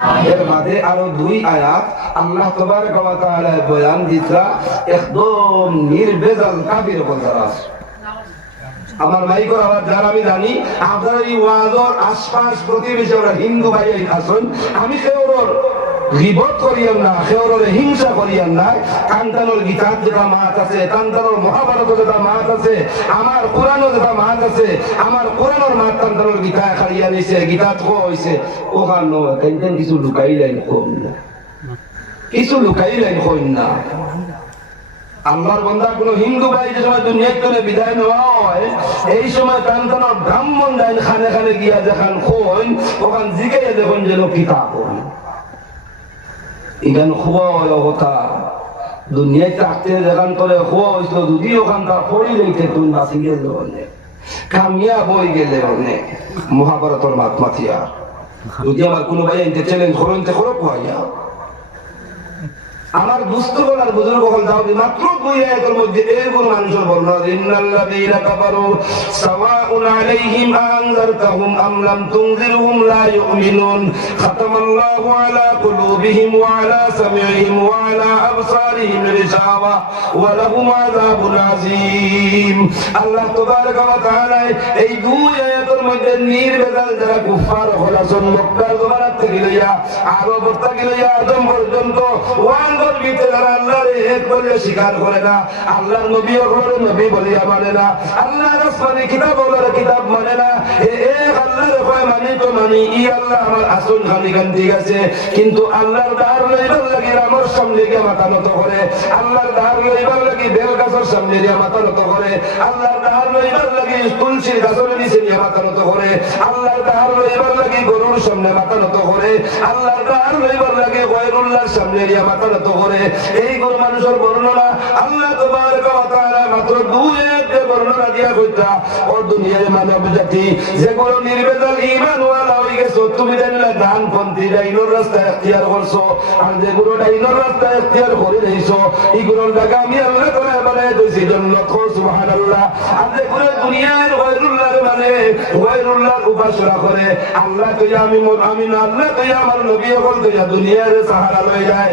এর মাঝে আরও দুই আয়াত আল্লাহ বয়ান একদম নির্বেজাল কাবির বলতারা আমার মাইকর আবার যারা আমি জানি, আপনার এই ওয়াজর আশপাশ প্রতিবেশী ওরা হিন্দু ভাই আসুন আমি সেওর হিংসা না। মাত আছে মাত আছে, আমার কোরআনও আছে মাত গীতা খাড়িয়া নিছে গীতা থো হইছে ওখান কেন কিছু লুকাই লাইন কিছু লুকাই আল্লাহর বন্দা কোন হিন্দু ভাই যে সময় দুনিয়ার করে বিদায় নেওয়া হয়, এই সময় তান ব্রাহ্মণ যাই খানে খানে গিয়া যেখান খোন ওখান জিকে দেখুন যেন কিতা কোন ইখান খুব কথা। দুনিয়ায় থাকতে যেখান করে খুব হয়েছিল যদি ওখান তার পড়ি লইতে তুই বাঁচি গেল অনেক কামিয়া বই গেলে অনেক মহাভারতর মাতমাতিয়া। যদি আমার কোনো ভাই চ্যালেঞ্জ করেন, তে খরক পাইয়া আমার দুস্থ বলার বুজুর্গ হল দাও মাত্র দুই আয়াতের মধ্যে এরকম মানুষের বর্ণনা ইন্নাল্লাযীনা কাফারু সাওয়াউন আলাইহিম আনজারতাহুম আম লাম তুনজিরহুম লা ইউমিনুন, খাতামাল্লাহু আলা কুলুবিহিম ওয়া আলা সামি'ihim ওয়া আলা আবসারিহিম ওয়া লাহুম আযাবুন আযীম। আল্লাহ তাবারাকা ওয়া তাআলা এই দুই আয়াতের মধ্যে নির্বেজাল যারা কুফার হলাসন মক্কার জমানার থেকে লইয়া আরব থেকে লইয়া আদম পর্যন্ত ওয়াঙ্গর ভিতরে যারা আল্লাহর এক বলে স্বীকার করে না, আল্লাহর নবী নবী বলিয়া মানে না, আল্লাহর কিতাব হলো কিতাব মানে না। এ আল্লাহর মানি তো মানি, ই আল্লাহ আমার ঠিক আছে, কিন্তু আল্লাহর দার লইবার লাগি আমার সামনে গিয়ে মাথা নত করে, আল্লাহর দার লইবার লাগি বেল গাছের সামনে গিয়ে মাথা নত করে, আল্লাহর দার লইবার লাগি তুলসীর গাছের নিচে নিয়ে মাথা নত করে, আল্লাহর দার লইবার লাগি গরুর সামনে মাথা নত করে, আল্লাহর দার লইবার লাগি গয়রুল্লাহর সামনে গিয়ে মাথা নত করে এই গরু মানুষের বর্ণনা আল্লাহ তোমার কথা মাত্র দুই এক যে বর্ণনা দিয়া কইতা, ও দুনিয়ার মানব জাতি, যেগুলো নির্বেজাল ইমান তুমি ডান পন্থী ডাইনোর রাস্তা এখতিয়ার করছ, আর যেগুলো ডাইনোর রাস্তা এখতিয়ার করে আমি আল্লাহ মানে উপাসনা আল্লাহ আমি আমি আল্লাহ তো আমার নবী হল তো দুনিয়ার সাহারা লয়ে যায়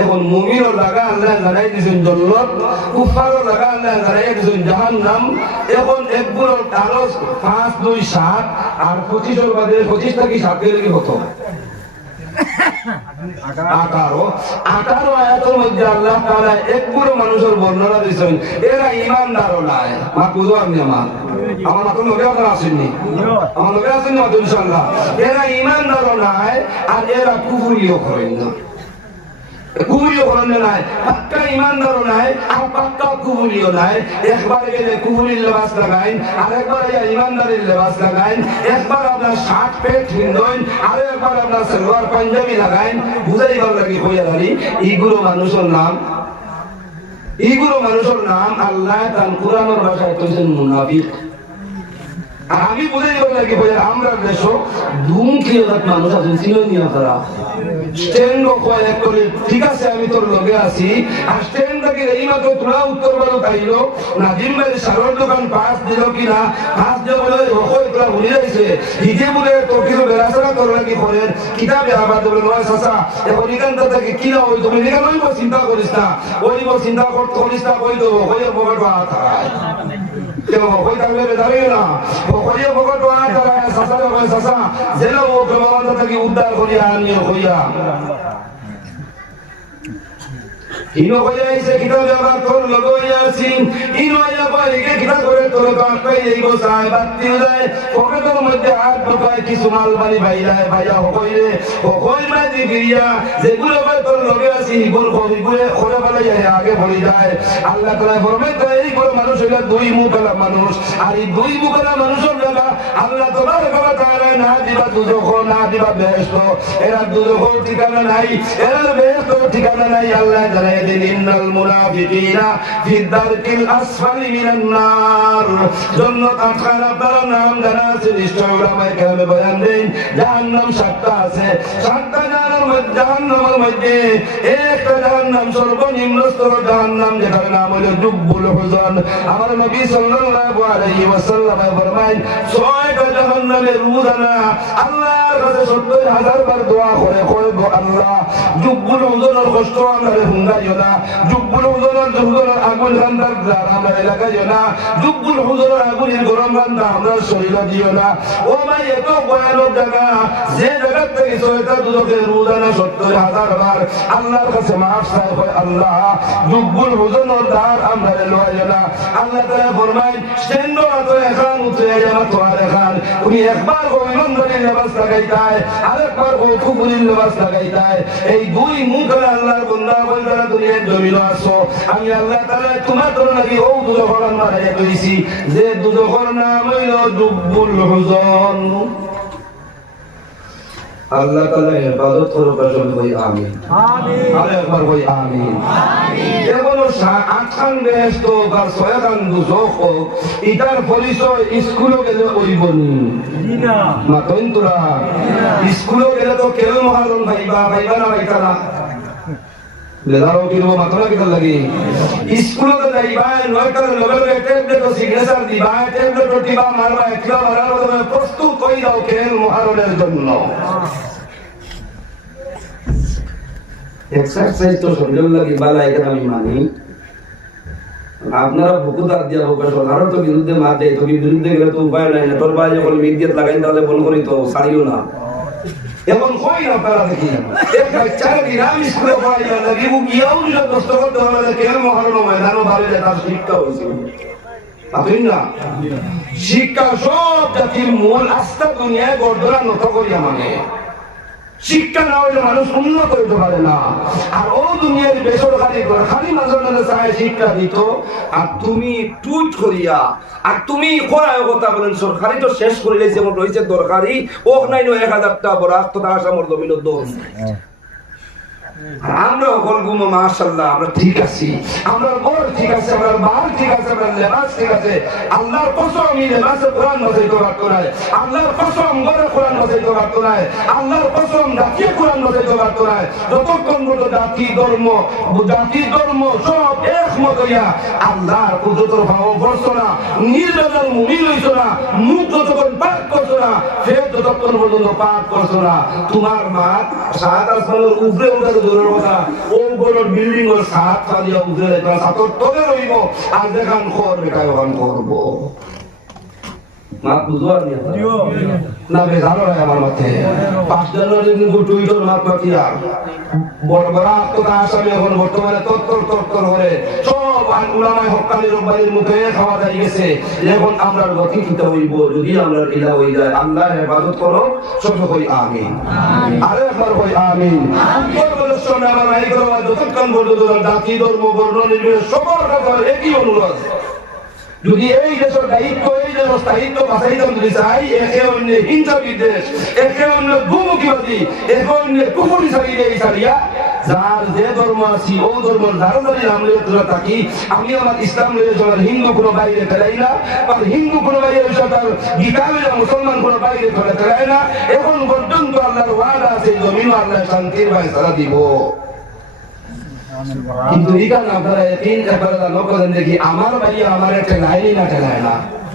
এখন মুমিনের লাগা আল্লাহ জানাই দিছেন জান্নাত কুফারের লাগা আল্লাহ জানাই দিছেন জাহান্নাম। এখন একগুলোর কাগজ পাঁচ, দুই, সাত, আর পঁচিশের বাদে পঁচিশ থেকে হতো? মধ্যে আল্লাহ তাআলা একগুলো মানুষের বর্ণনা এরা মা আমার। আমার এরা নাই, আর এরা কুফুরিও করেন না। করেন নাই, পাক্কা ইমানদারও নাই আর পাক্কা কুবুলিও নাই। একবার গেলে কুবুলির লেবাস লাগাইন আর একবার ইয়া ইমানদারের লেবাস লাগাইন। একবার আপনার শার্ট, প্যান্ট হিন্দইন আর একবার আপনার সালোয়ার, পাঞ্জাবি লাগাইন। বুঝাইবার লাগি, হইয়া দাঁড়ি এইগুলো মানুষের নাম। এইগুলো মানুষের নাম আল্লাহ তার কোরআনের ভাষায় কইছেন মুনাফিক। আমি বুঝাইবার লাগি হইয়া আমরা দেশ দুমুখী মানুষ আছেন চিননীয় তারা। স্ট্যান্ড এক করে, ঠিক আছে, আমি তোর লগে আছি। আর স্ট্যান্ড থেকে এই মাত্র তোরা উত্তর বারো পাইলো। নাজিম ভাই সারর দোকান পাস দিল কিনা পাস দিয়ে বলে রকই তোরা ভুলে যাইছে। হিজে বলে তোর কিছু বেড়াছাড়া তোর লাগি করেন কিতাবে আবার বলে নয় চাচা। এখন এখান থেকে কিনা ওই তুমি এখানে চিন্তা করিস না। ওইব চিন্তা করতে করিস না কই দেবো কইয়ের পকেট কেন কই থাকলে বেদারিও না কইয়ের পকেট বা হাতায় চাচা কয় চাচা জেলে ও কেমন থেকে উদ্ধার করিয়া আনিও কইয়া ইনো হইয়া আইছে কিতাবে আবার তোর লগে হইয়া আছি ইনো ভাইয়া মাই দিগিয়া যেগুলো তোর লগে আছি কবি গুলে বালাই আগে বলি যায় আল্লাহ তাআলা ফরমায় তো এই বড় মানুষ হইলা দুই মুখলা মানুষ। আর এই দুই মুখ মানুষের দ্বারা আল্লাহ ওয়া তাআলা না দিবা না দিবা বেহেশত। এরা ঠিকানা নাই এরা বেহেশত ঠিকানা নাই। আল্লাহ জানাই দিন, ইন্নাল মুনাফিকিনা ফি দারকিল আসফালি মিনান নার। জান্নাত নাম জানা আছে, নিশ্চয় উলামায়ে বয়ান দেন, জাহান্নাম সাতটা আছে। সাতটা জাহান্নামের মধ্যে একটা জাহান্নাম, সর্বনিম্ন স্তর জাহান্নাম নাম হলো জুব্বুল হুজন। আমার নবী সাল্লাল্লাহু আলাইহি ওয়াসাল্লাম কাছে 70 হাজার বার দোয়া করে, কয় আল্লাহ জুব্বুল হুজনের কষ্ট আমারে হুঙ্গাইও না জুব্বুল হুজনের হুজনের আগুন রান্দার আমার এলাকায় না জুব্বুল হুজনের আগুনের গরম রান্দা আমরা শরীরে দিও না। ও ভাই এত ভয়ানক জায়গা, যে জায়গা থেকে ছয়টা দুদকের রুদানা 70 হাজার বার আল্লাহর কাছে মাফ চাই আল্লাহ জুব্বুল হুজনের দ্বার আমরা লইও না। আল্লাহ তাআলা ফরমায় স্ট্যান্ড তো এখন উঠে যাওয়া তো আর এখন উনি একবার গো লেবাস লাগাইতায়, আরেকবার গো লেবাস এই দুই মুখ আল্লাহর বান্দা বান্দারা দুনিয়ার জমিন আসো আমি আল্লাহ তাআলা তোমার তোর লাগি ও দুজখর মারাইয়া কইছি, যে দুজখর নাম হইল জুব্বুল হুজন আল্লাহ তাআলা ইবাদত করবার জন্য কই আমিন। আমিন। আমি একবার আমিন। বেহেস্ত বা দুজখ পরিচয় স্কুলে গেলে ওইবনি না। তোরা স্কুলে গেলে তো কেউ মহাজন ভাইবা ভাইবা না ভাইতা কিতার লাগি? স্কুলে যাইবা নয়টার লগে লগে ট্যাবলেট সিগনেচার দিবা ট্যাবলেট টিবা মারবা মতো আপনারা দাঁত দিয়া হোক আরও তো বিরুদ্ধে দেয় তুমি বিরুদ্ধে গেলে তো উপায় নাই না। তোর ভাই যখন মিডিয়াত লাগাই তাহলে বল করি তো সারিও না। এখন কই না। দেখি এক বাচ্চার বিরাম স্কুলে পড়াই না ও গিয়াও কষ্ট করতে হবে কেন মহারণ ময়দানও ভালো যে তার শিক্ষা আপনি না? শিক্ষা সব জাতির মূল আস্থা দুনিয়ায় গড়ধরা নত করিয়া মানে। শিক্ষা না হইলে মানুষ উন্নত হইতে পারে না। আর ও দুনিয়ার বেসরকারি খালি মাঝে মাঝে চায় শিক্ষা দিত। আর তুমি টুইট করিয়া, আর তুমি কথা বলেন, সরকারি তো শেষ করিলে যেমন রয়েছে দরকারি নয় এক হাজারটা বড় আত্মটা আসামর জমিনের দোষ আমরা আমরা ঠিক আছি। আমরা ঠিক আছে, আমরা ঠিক আছে, আমরা লেবাস ঠিক আছে। আল্লাহর কসম লেবাসে কোরআন আল্লাহর কসম কোরআন আল্লাহর কসম জাতীয় কোরআন জাতি, ধর্ম জাতি, ধর্ম সব একমত হইয়া আল্লাহর কুদরতের ভাব করছ না নির্বেদন মুমিন না, মুখ যতক্ষণ পাক করছ না, ফের যতক্ষণ পর্যন্ত পাক করছ না, তোমার মাত সাত আসমানের উপরে উঠে দূরের কথা। ও বড় বিল্ডিং ওর সাত সাজিয়া উঠে যাইতো সাতর তবে রইব আর দেখান খর বেটায় ওখান করব মাত বুঝবার নিয়ে না বেজানো রায় আমার মাথে পাঁচ জানুয়ারি কিন্তু টুইটার মাত মাতিয়া বড় বড় আত্মতা আসামি এখন বর্তমানে তত্তর তত্তর করে। সব আন উলামায় হক্কানি রব্বানির মুখে খাওয়া দাই গেছে। এখন আমরা গতি খিতে হইব? যদি আমরা ইলা হই যায় আল্লাহ হেফাজত করো সব কই আমিন। আরে একবার কই আমিন। আমার নাই করো যতক্ষণ পর্যন্ত জাতি ধর্ম বর্ণ নির্বিশেষে সবার কাছে একই অনুরোধ। যদি এই দেশের দায়িত্ব এই দেশের স্থায়িত্ব বাঁচাইতাম যদি চাই একে অন্য হিংসা বিদ্বেষ একে অন্য দুমুখীবাদী একে অন্য কুকুরি ছাড়িয়ে এই ছাড়িয়া যার যে ধর্ম আছি, ও ধর্ম যার নাম লিয়ে তোরা থাকি। আমি আমার ইসলাম লিয়ে চলার হিন্দু কোনো বাইরে ফেলাই না, আর হিন্দু কোনো বাইরে তার গীতা মুসলমান কোনো বাইরে ফেলে ফেলাই না। এখন পর্যন্ত আল্লাহর ওয়াদা আছে জমিন আল্লাহ শান্তির ভাই সারা দিব। কিন্তু এখানে আপনারা তিন একবার লক্ষ্য দেখি আমার ভাই আমার একটা লাইনই না ঠেলায় না।